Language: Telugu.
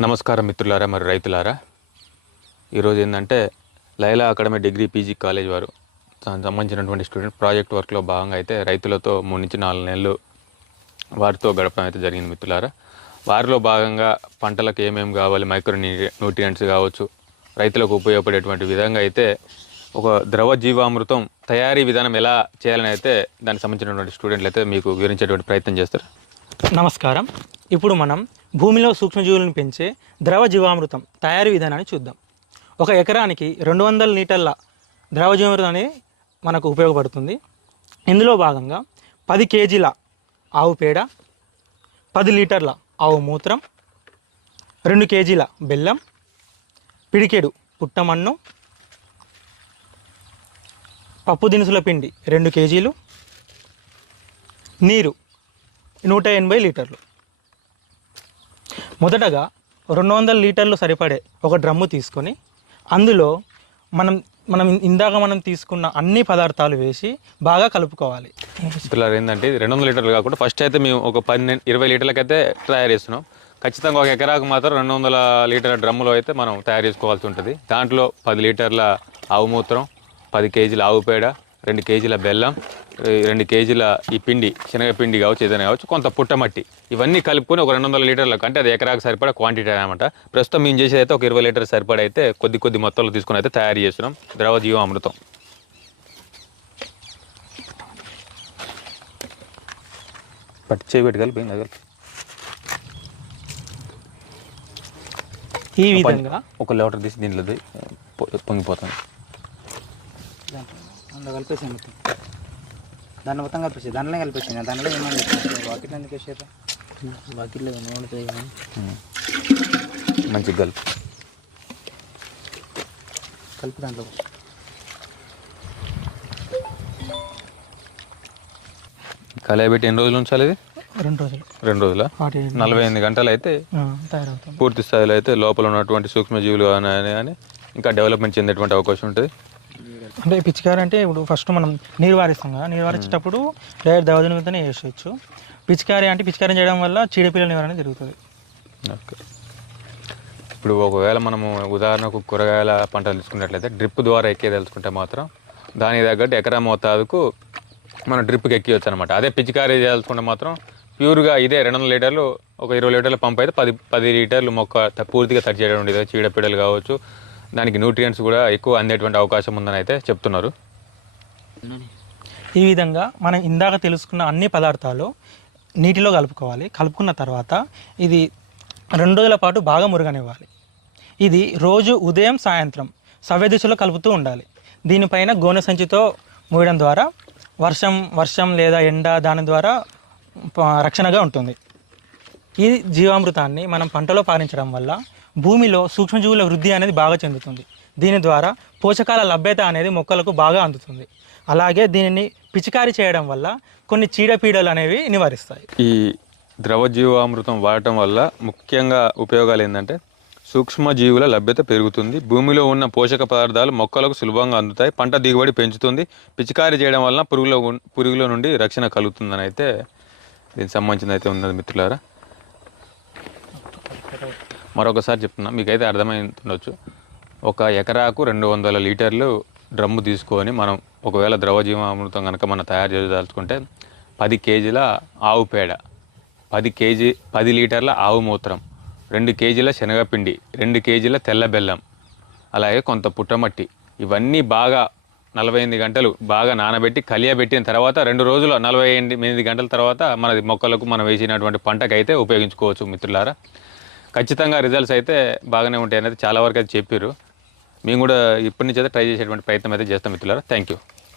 నమస్కారం మిత్రులారా మరి రైతులారా. ఈరోజు ఏంటంటే Laila academy degree PG college వారు దానికి సంబంధించినటువంటి స్టూడెంట్ ప్రాజెక్ట్ వర్క్లో భాగంగా అయితే రైతులతో మూడు నుంచి నాలుగు నెలలు వారితో గడపడం అయితే జరిగింది మిత్రులారా. వారిలో భాగంగా పంటలకు ఏమేమి కావాలి మైక్రో న్యూట్రియంట్స్ కావచ్చు రైతులకు ఉపయోగపడేటువంటి విధంగా అయితే ఒక ద్రవ జీవామృతం తయారీ విధానం ఎలా చేయాలని అయితే దానికి సంబంధించినటువంటి స్టూడెంట్లు అయితే మీకు వివరించేటువంటి ప్రయత్నం చేస్తారు. నమస్కారం. ఇప్పుడు మనం భూమిలో సూక్ష్మజీవులను పెంచే ద్రవ జీవామృతం తయారీ విధానాన్ని చూద్దాం. ఒక ఎకరానికి రెండు వందల లీటర్ల ద్రవ జీవామృతం అనేది మనకు ఉపయోగపడుతుంది. ఇందులో భాగంగా పది కేజీల ఆవు పేడ పది లీటర్ల ఆవు మూత్రం రెండు కేజీల బెల్లం పిడికెడు పుట్టమన్ను పప్పు దినుసుల పిండి రెండు కేజీలు నీరు నూట ఎనభై లీటర్లు. మొదటగా రెండు వందల లీటర్లు సరిపడే ఒక డ్రమ్ము తీసుకొని అందులో మనం మనం ఇందాక మనం తీసుకున్న అన్ని పదార్థాలు వేసి బాగా కలుపుకోవాలి. ఏంటంటే రెండు వందల లీటర్లు కాకుండా ఫస్ట్ అయితే మేము ఒక పన్నెండు ఇరవై లీటర్లకైతే తయారు చేస్తున్నాం. ఖచ్చితంగా ఒక ఎకరాకు మాత్రం రెండు వందల లీటర్ల డ్రమ్ములో అయితే మనం తయారు చేసుకోవాల్సి ఉంటుంది. దాంట్లో పది లీటర్ల ఆవు మూత్రం పది కేజీల ఆవు పేడ రెండు కేజీల బెల్లం రెండు కేజీల ఈ పిండి శనగపిండి కావచ్చు ఏదైనా కావచ్చు కొంత పుట్టమట్టి. ఇవన్నీ కలుపుకొని ఒక రెండు వందల లీటర్లకు అంటే అది ఎకరాకు సరిపడా క్వాంటిటీ అనమాట ప్రస్తుతం మేము చేసేది అయితే ఒక ఇరవై లీటర్ సరిపడా అయితే కొద్ది కొద్ది మొత్తంలో తీసుకొని అయితే తయారు చేస్తున్నాం. ద్రవ జీవామృతం పట్టి చేయి పెట్టి కలిపి ఈ విధంగా? ఒక లీటర్ తీసి దీంట్లో ది- పొ- పొంగిపోతుంది. అందులో కలిపేసి మొత్తం దాన్ని మొత్తం కలిపేసి దాంట్లో కలిపేసి దాంట్లో ఏమన్నా బాకెట్లో ఎందుకు వేసారు? బాకెట్లో ఏమవుతుంది. మంచిగా కలిపి. కలిపి దాంట్లో కలయబెట్టి ఎన్ని రోజులు ఉంచాలి ఇది? రెండు రోజులు. రెండు రోజుల? నలభై ఎనిమిది గంటలు అయితే పూర్తి స్థాయిలో అయితే లోపల ఉన్నటువంటి సూక్ష్మజీవులు కానీ కానీ ఇంకా డెవలప్మెంట్ చెందేటువంటి అవకాశం ఉంటుంది. అంటే పిచికారి అంటే ఇప్పుడు ఫస్ట్ మనం నీరు వారిస్తాం కదా నీరు వారించేటప్పుడు డైరెక్ట్ దవజనిమితనే వేసేయచ్చు. పిచికారి అంటే పిచికారి చేయడం వల్ల చీడపీడల నివారణ జరుగుతుంది. ఓకే. ఇప్పుడు ఒకవేళ మనము ఉదాహరణకు కూరగాయల పంటలు తీసుకున్నట్లయితే డ్రిప్ ద్వారా ఎక్కేదలుచుకుంటే మాత్రం దానికి తగ్గట్టు ఎకరా మోతాదుకు మనం డ్రిప్కి ఎక్కివచ్చు అనమాట అదే పిచికారీ చేయాల్సుకుంటే మాత్రం ప్యూర్గా ఇదే రెండు వందల లీటర్లు ఒక ఇరవై లీటర్ల పంప్ అయితే పది పది లీటర్లు మొక్క పూర్తిగా తడి చేయడం ఉండేది. చీడపీడలు కావచ్చు దానికి న్యూట్రియంట్స్ కూడా ఎక్కువ అందేటువంటి అవకాశం ఉందని అయితే చెప్తున్నారు. ఈ విధంగా మనం ఇందాక తెలుసుకున్న అన్ని పదార్థాలు నీటిలో కలుపుకోవాలి. కలుపుకున్న తర్వాత ఇది రెండు రోజుల పాటు బాగా మురగనివ్వాలి. ఇది రోజు ఉదయం సాయంత్రం సవ్య దిశలో కలుపుతూ ఉండాలి. దీనిపైన గోనె సంచితో మూయడం ద్వారా వర్షం వర్షం లేదా ఎండ దాని ద్వారా ప- రక్షణగా ఉంటుంది. ఈ జీవామృతాన్ని మనం పంటలో పారించడం వల్ల భూమిలో సూక్ష్మజీవుల వృద్ధి అనేది బాగా చెందుతుంది. దీని ద్వారా పోషకాల లభ్యత అనేది మొక్కలకు బాగా అందుతుంది. అలాగే దీనిని పిచికారి చేయడం వల్ల కొన్ని చీడపీడలు అనేవి నివారిస్తాయి. ఈ ద్రవ జీవామృతం వాడటం వల్ల ముఖ్యంగా ఉపయోగాలు ఏంటంటే సూక్ష్మజీవుల లభ్యత పెరుగుతుంది. భూమిలో ఉన్న పోషక పదార్థాలు మొక్కలకు సులభంగా అందుతాయి. పంట దిగుబడి పెంచుతుంది. పిచికారి చేయడం వలన పురుగుల పురుగుల నుండి రక్షణ కలుగుతుందని అయితే దీనికి సంబంధించింది అయితే ఉన్నది మిత్రులారా. మరొకసారి చెప్తున్నా మీకైతే అర్థమైండొచ్చు ఒక ఎకరాకు రెండు వందల లీటర్లు డ్రమ్ము తీసుకొని మనం ఒకవేళ ద్రవజీవామృతం కనుక మనం తయారు చేయదలుచుకుంటే పది కేజీల ఆవు పేడ పది కేజీ పది లీటర్ల ఆవు మూత్రం రెండు కేజీల శనగపిండి రెండు కేజీల తెల్ల బెల్లం అలాగే కొంత పుట్టమట్టి. ఇవన్నీ బాగా నలభై ఎనిమిది గంటలు బాగా నానబెట్టి కలియబెట్టిన తర్వాత రెండు రోజులు నలభై ఎనిమిది గంటల తర్వాత మన మొక్కలకు మనం వేసినటువంటి పంటకైతే ఉపయోగించుకోవచ్చు మిత్రులారా. ఖచ్చితంగా రిజల్ట్స్ అయితే బాగానే ఉంటాయి అనేది చాలా వరకు అయితే చెప్పారు మేము కూడా ఇప్పటి నుంచి అయితే ట్రై చేసేటువంటి ప్రయత్నం అయితే చేస్తాం మిత్రులారా. Thank you